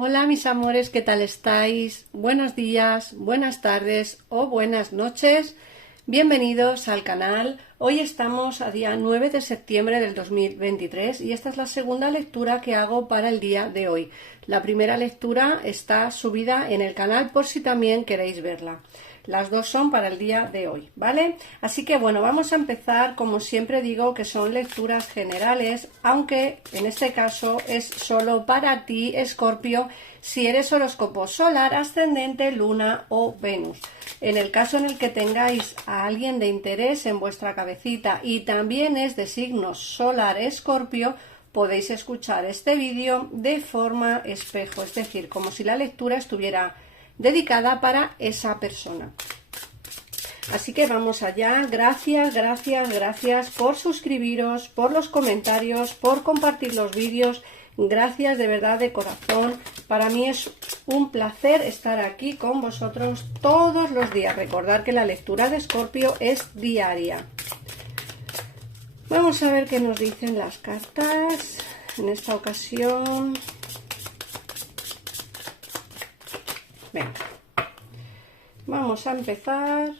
Hola mis amores, ¿qué tal estáis? Buenos días, buenas tardes o buenas noches. Bienvenidos al canal. Hoy estamos a día 9 de septiembre del 2023 y esta es la segunda lectura que hago para el día de hoy. La primera lectura está subida en el canal por si también queréis verla. Las dos son para el día de hoy, ¿vale? Así que bueno, vamos a empezar, como siempre digo, que son lecturas generales, aunque en este caso es solo para ti, Escorpio, si eres horóscopo solar, ascendente, luna o Venus. En el caso en el que tengáis a alguien de interés en vuestra cabecita y también es de signo solar Escorpio, podéis escuchar este vídeo de forma espejo, es decir, como si la lectura estuviera dedicada para esa persona. Así que vamos allá. Gracias por suscribiros, por los comentarios, por compartir los vídeos. Gracias de verdad, de corazón. Para mí es un placer estar aquí con vosotros todos los días. Recordad que la lectura de Escorpio es diaria. Vamos a ver qué nos dicen las cartas en esta ocasión. Venga, vamos a empezar.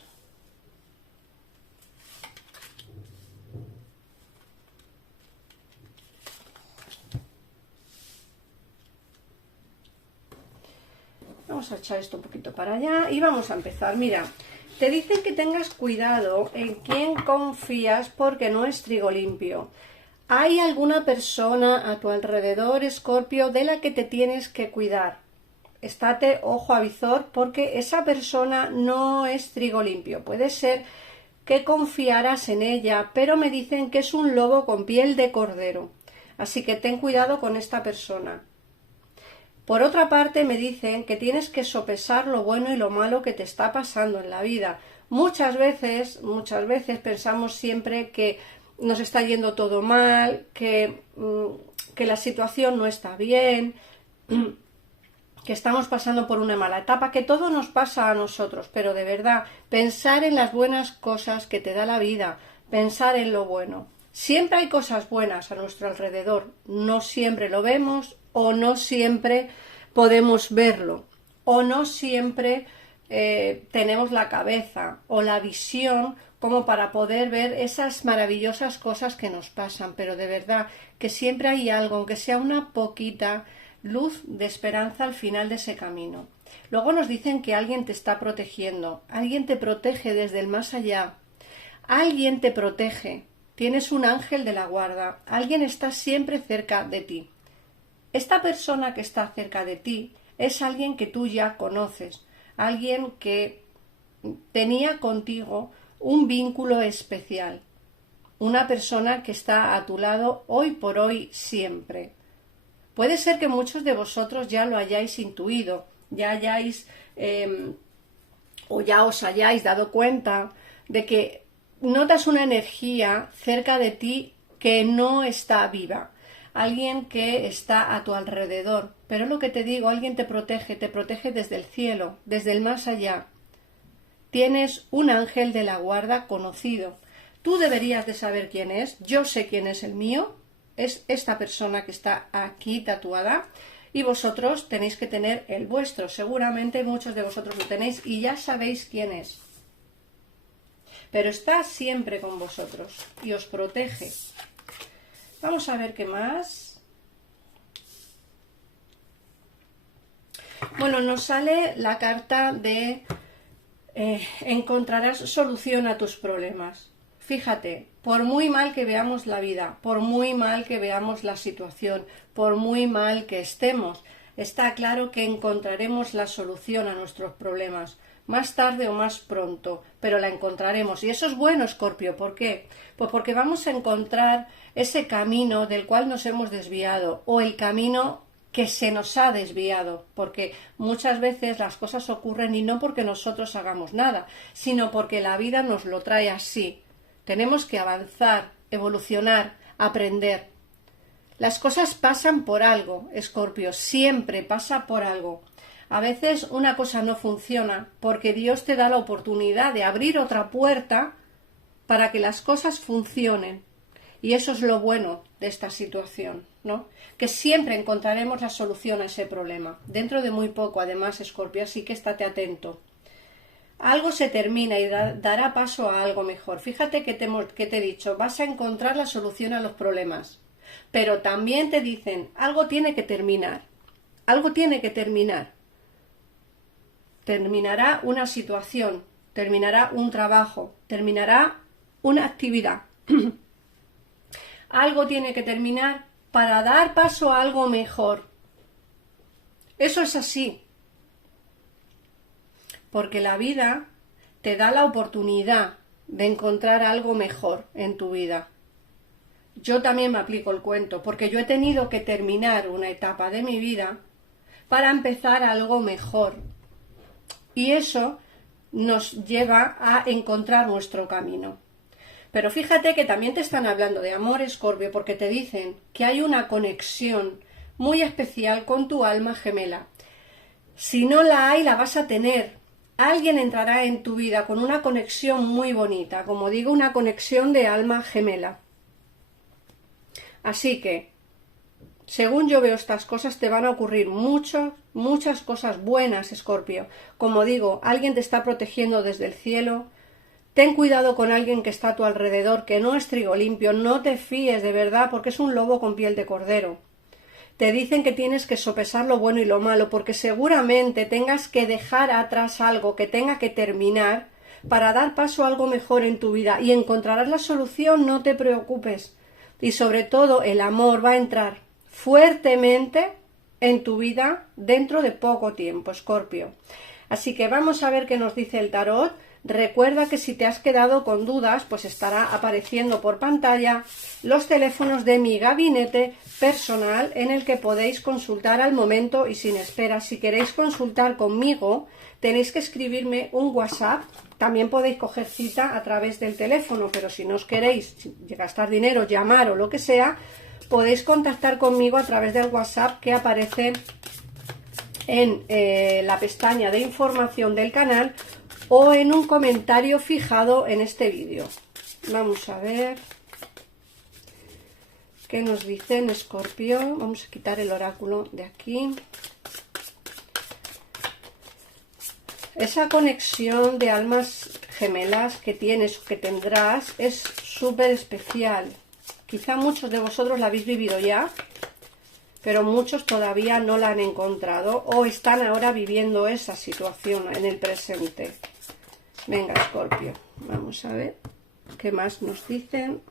Vamos a echar esto un poquito para allá y vamos a empezar. Mira, te dicen que tengas cuidado en quién confías porque no es trigo limpio. Hay alguna persona a tu alrededor, Escorpio, de la que te tienes que cuidar. Estate ojo a visor porque esa persona no es trigo limpio. Puede ser que confiaras en ella, pero me dicen que es un lobo con piel de cordero. Así que ten cuidado con esta persona. Por otra parte, me dicen que tienes que sopesar lo bueno y lo malo que te está pasando en la vida. Muchas veces pensamos siempre que nos está yendo todo mal, que la situación no está bien, que estamos pasando por una mala etapa, que todo nos pasa a nosotros, pero de verdad, pensar en las buenas cosas que te da la vida, pensar en lo bueno. Siempre hay cosas buenas a nuestro alrededor, no siempre lo vemos o no siempre podemos verlo, o no siempre tenemos la cabeza o la visión como para poder ver esas maravillosas cosas que nos pasan, pero de verdad que siempre hay algo, aunque sea una poquita luz de esperanza al final de ese camino. Luego nos dicen que alguien te está protegiendo, alguien te protege desde el más allá, alguien te protege, tienes un ángel de la guarda, alguien está siempre cerca de ti. Esta persona que está cerca de ti es alguien que tú ya conoces, alguien que tenía contigo un vínculo especial, una persona que está a tu lado hoy por hoy siempre. Puede ser que muchos de vosotros ya lo hayáis intuido, ya hayáis o ya os hayáis dado cuenta de que notas una energía cerca de ti que no está viva, alguien que está a tu alrededor, pero lo que te digo, alguien te protege desde el cielo, desde el más allá. Tienes un ángel de la guarda conocido. Tú deberías de saber quién es, yo sé quién es el mío. Es esta persona que está aquí tatuada y vosotros tenéis que tener el vuestro. Seguramente muchos de vosotros lo tenéis y ya sabéis quién es. Pero está siempre con vosotros y os protege. Vamos a ver qué más. Bueno, nos sale la carta de encontrarás solución a tus problemas. Fíjate, por muy mal que veamos la vida, por muy mal que veamos la situación, por muy mal que estemos, está claro que encontraremos la solución a nuestros problemas, más tarde o más pronto, pero la encontraremos. Y eso es bueno, Escorpio. ¿Por qué? Pues porque vamos a encontrar ese camino del cual nos hemos desviado o el camino que se nos ha desviado, porque muchas veces las cosas ocurren y no porque nosotros hagamos nada, sino porque la vida nos lo trae así. Tenemos que avanzar, evolucionar, aprender. Las cosas pasan por algo, Escorpio, siempre pasa por algo. A veces una cosa no funciona porque Dios te da la oportunidad de abrir otra puerta para que las cosas funcionen. Y eso es lo bueno de esta situación, ¿no? Que siempre encontraremos la solución a ese problema. Dentro de muy poco, además, Escorpio, así que estate atento. Algo se termina y dará paso a algo mejor. Fíjate que te he dicho, vas a encontrar la solución a los problemas. Pero también te dicen, algo tiene que terminar. Algo tiene que terminar. Terminará una situación, terminará un trabajo, terminará una actividad. Algo tiene que terminar para dar paso a algo mejor. Eso es así. Porque la vida te da la oportunidad de encontrar algo mejor en tu vida. Yo también me aplico el cuento, porque yo he tenido que terminar una etapa de mi vida para empezar algo mejor. Y eso nos lleva a encontrar nuestro camino. Pero fíjate que también te están hablando de amor, Escorpio, porque te dicen que hay una conexión muy especial con tu alma gemela. Si no la hay, la vas a tener. Alguien entrará en tu vida con una conexión muy bonita, como digo, una conexión de alma gemela. Así que, según yo veo estas cosas, te van a ocurrir muchas cosas buenas, Escorpio. Como digo, alguien te está protegiendo desde el cielo. Ten cuidado con alguien que está a tu alrededor, que no es trigo limpio. No te fíes de verdad, porque es un lobo con piel de cordero. Te dicen que tienes que sopesar lo bueno y lo malo, porque seguramente tengas que dejar atrás algo que tenga que terminar para dar paso a algo mejor en tu vida, y encontrarás la solución, no te preocupes. Y sobre todo el amor va a entrar fuertemente en tu vida dentro de poco tiempo, Escorpio. Así que vamos a ver qué nos dice el tarot. Recuerda que si te has quedado con dudas, pues estará apareciendo por pantalla los teléfonos de mi gabinete personal, en el que podéis consultar al momento y sin espera. Si queréis consultar conmigo, tenéis que escribirme un WhatsApp. También podéis coger cita a través del teléfono, pero si no os queréis gastar dinero, llamar o lo que sea, podéis contactar conmigo a través del WhatsApp que aparece en la pestaña de información del canal o en un comentario fijado en este vídeo. Vamos a ver qué nos dicen, Escorpio. Vamos a quitar el oráculo de aquí. Esa conexión de almas gemelas que tienes o que tendrás es súper especial. Quizá muchos de vosotros la habéis vivido ya, pero muchos todavía no la han encontrado o están ahora viviendo esa situación en el presente. Venga, Escorpio, vamos a ver qué más nos dicen.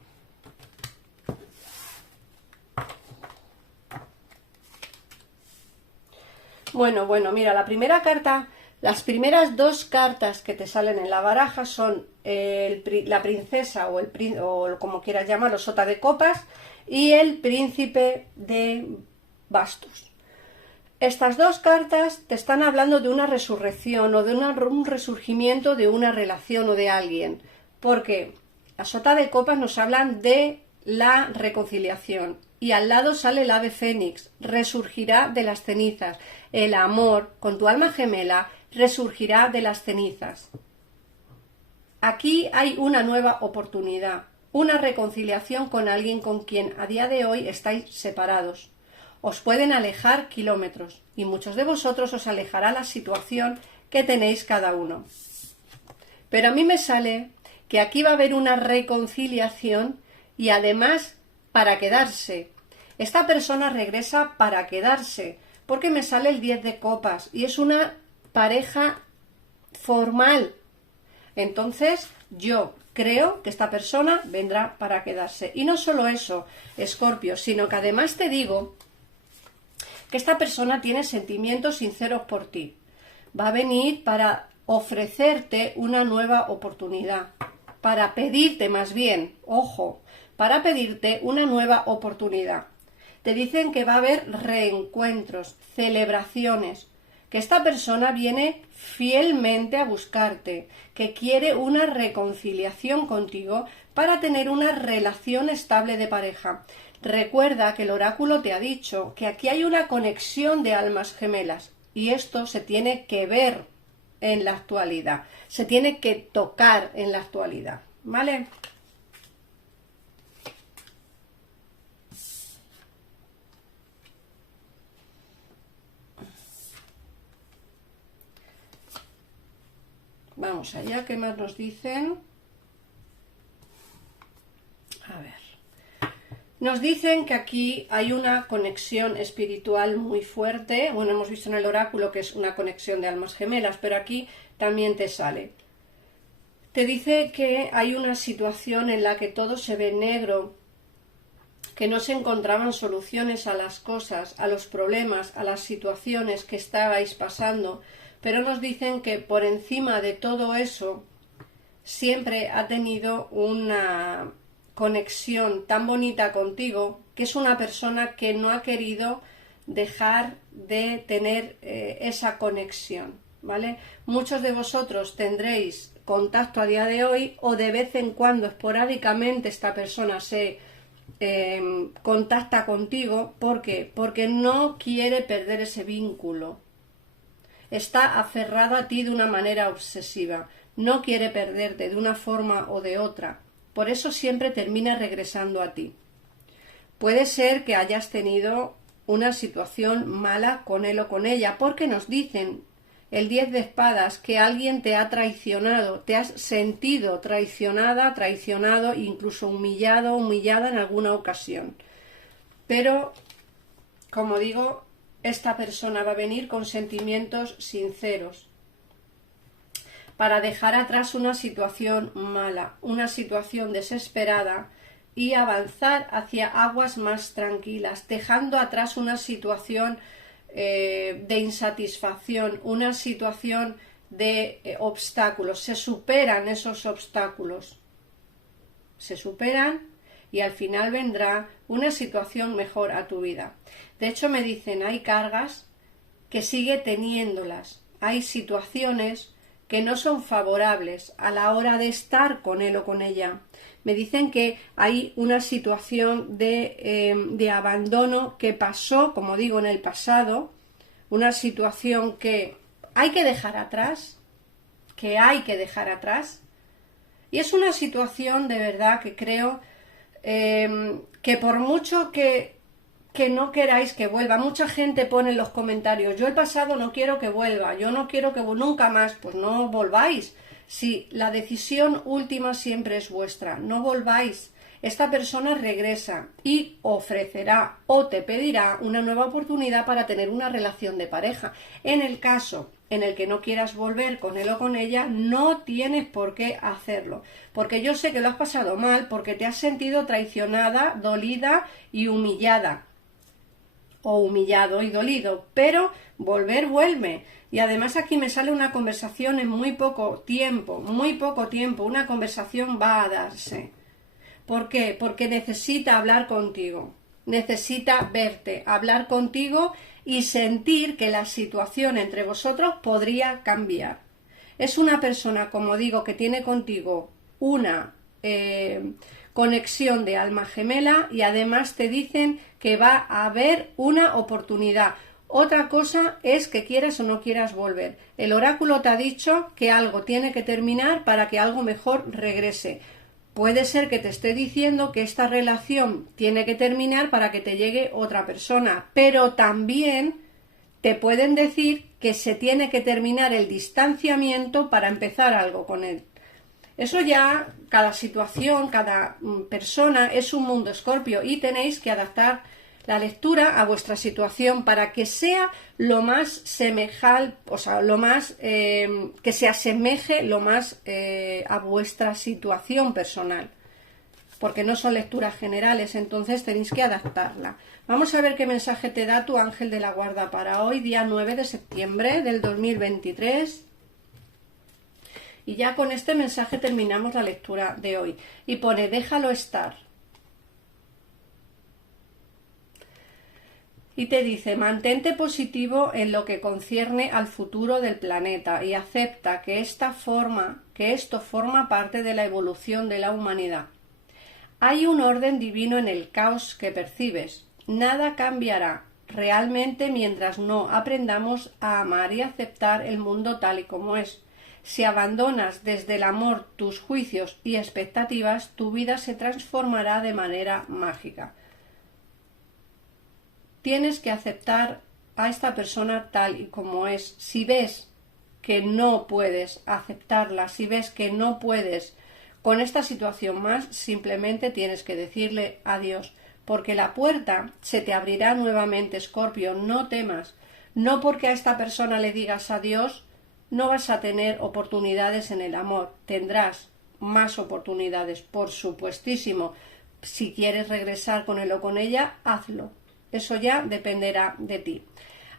Bueno, mira, la primera carta, las primeras dos cartas que te salen en la baraja son la princesa o como quieras llamarlo, sota de copas, y el príncipe de bastos. Estas dos cartas te están hablando de una resurrección o de un resurgimiento de una relación o de alguien, porque la sota de copas nos hablan de la reconciliación y al lado sale el ave fénix, resurgirá de las cenizas. El amor con tu alma gemela resurgirá de las cenizas. Aquí hay una nueva oportunidad, una reconciliación con alguien con quien a día de hoy estáis separados. Os pueden alejar kilómetros y muchos de vosotros os alejará la situación que tenéis cada uno. Pero a mí me sale que aquí va a haber una reconciliación y además para quedarse. Esta persona regresa para quedarse, porque me sale el 10 de copas y es una pareja formal. Entonces yo creo que esta persona vendrá para quedarse. Y no solo eso, Escorpio, sino que además te digo que esta persona tiene sentimientos sinceros por ti. Va a venir para ofrecerte una nueva oportunidad, para pedirte más bien, ojo, para pedirte una nueva oportunidad. Te dicen que va a haber reencuentros, celebraciones, que esta persona viene fielmente a buscarte, que quiere una reconciliación contigo para tener una relación estable de pareja. Recuerda que el oráculo te ha dicho que aquí hay una conexión de almas gemelas y esto se tiene que ver en la actualidad, se tiene que tocar en la actualidad, ¿vale? Vamos allá, ¿qué más nos dicen? A ver. Nos dicen que aquí hay una conexión espiritual muy fuerte. Bueno, hemos visto en el oráculo que es una conexión de almas gemelas, pero aquí también te sale. Te dice que hay una situación en la que todo se ve negro, que no se encontraban soluciones a las cosas, a los problemas, a las situaciones que estabais pasando, pero nos dicen que por encima de todo eso siempre ha tenido una conexión tan bonita contigo, que es una persona que no ha querido dejar de tener esa conexión, ¿vale? Muchos de vosotros tendréis contacto a día de hoy, o de vez en cuando, esporádicamente, esta persona se contacta contigo. ¿Por qué? Porque no quiere perder ese vínculo. Está aferrada a ti de una manera obsesiva. No quiere perderte de una forma o de otra. Por eso siempre termina regresando a ti. Puede ser que hayas tenido una situación mala con él o con ella, porque nos dicen el 10 de espadas que alguien te ha traicionado, te has sentido traicionada, traicionado, incluso humillado, humillada en alguna ocasión. Pero, como digo, esta persona va a venir con sentimientos sinceros para dejar atrás una situación mala, una situación desesperada y avanzar hacia aguas más tranquilas, dejando atrás una situación de insatisfacción, una situación de obstáculos. Se superan esos obstáculos, se superan y al final vendrá una situación mejor a tu vida. De hecho, me dicen, hay cargas que sigue teniéndolas, hay situaciones que no son favorables a la hora de estar con él o con ella. Me dicen que hay una situación de abandono que pasó, como digo, en el pasado, una situación que hay que dejar atrás, y es una situación de verdad que creo que por mucho que no queráis que vuelva, mucha gente pone en los comentarios, yo el pasado no quiero que vuelva, yo no quiero que nunca más, pues no volváis. Si la decisión última siempre es vuestra, no volváis. Esta persona regresa y ofrecerá o te pedirá una nueva oportunidad para tener una relación de pareja. En el caso en el que no quieras volver con él o con ella, no tienes por qué hacerlo, porque yo sé que lo has pasado mal, porque te has sentido traicionada, dolida y humillada, o humillado y dolido, pero volver vuelve. Y además aquí me sale una conversación en muy poco tiempo, una conversación va a darse. ¿Por qué? Porque necesita hablar contigo, necesita verte, hablar contigo y sentir que la situación entre vosotros podría cambiar. Es una persona, como digo, que tiene contigo una conexión de alma gemela, y además te dicen que va a haber una oportunidad. Otra cosa es que quieras o no quieras volver. El oráculo te ha dicho que algo tiene que terminar para que algo mejor regrese. Puede ser que te esté diciendo que esta relación tiene que terminar para que te llegue otra persona, pero también te pueden decir que se tiene que terminar el distanciamiento para empezar algo con él. Eso ya, cada situación, cada persona es un mundo Escorpio, y tenéis que adaptar la lectura a vuestra situación para que sea lo más semejal, o sea, lo más que se asemeje lo más a vuestra situación personal, porque no son lecturas generales, entonces tenéis que adaptarla. Vamos a ver qué mensaje te da tu ángel de la guarda para hoy, día 9 de septiembre del 2023. Y ya con este mensaje terminamos la lectura de hoy. Y pone, déjalo estar. Y te dice, mantente positivo en lo que concierne al futuro del planeta y acepta que esto forma parte de la evolución de la humanidad. Hay un orden divino en el caos que percibes. Nada cambiará realmente mientras no aprendamos a amar y aceptar el mundo tal y como es. Si abandonas desde el amor tus juicios y expectativas, tu vida se transformará de manera mágica. Tienes que aceptar a esta persona tal y como es. Si ves que no puedes aceptarla, si ves que no puedes con esta situación más, simplemente tienes que decirle adiós, porque la puerta se te abrirá nuevamente, Escorpio, no temas. No porque a esta persona le digas adiós, no vas a tener oportunidades en el amor, tendrás más oportunidades, por supuestísimo. Si quieres regresar con él o con ella, hazlo. Eso ya dependerá de ti.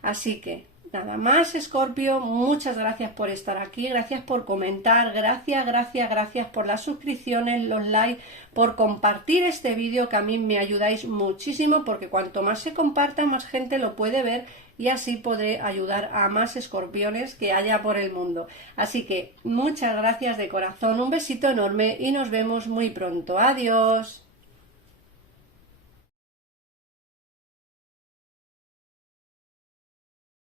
Así que nada más, Escorpio, muchas gracias por estar aquí, gracias por comentar, gracias por las suscripciones, los likes, por compartir este vídeo, que a mí me ayudáis muchísimo, porque cuanto más se comparta, más gente lo puede ver y así podré ayudar a más escorpiones que haya por el mundo. Así que muchas gracias de corazón, un besito enorme y nos vemos muy pronto. Adiós.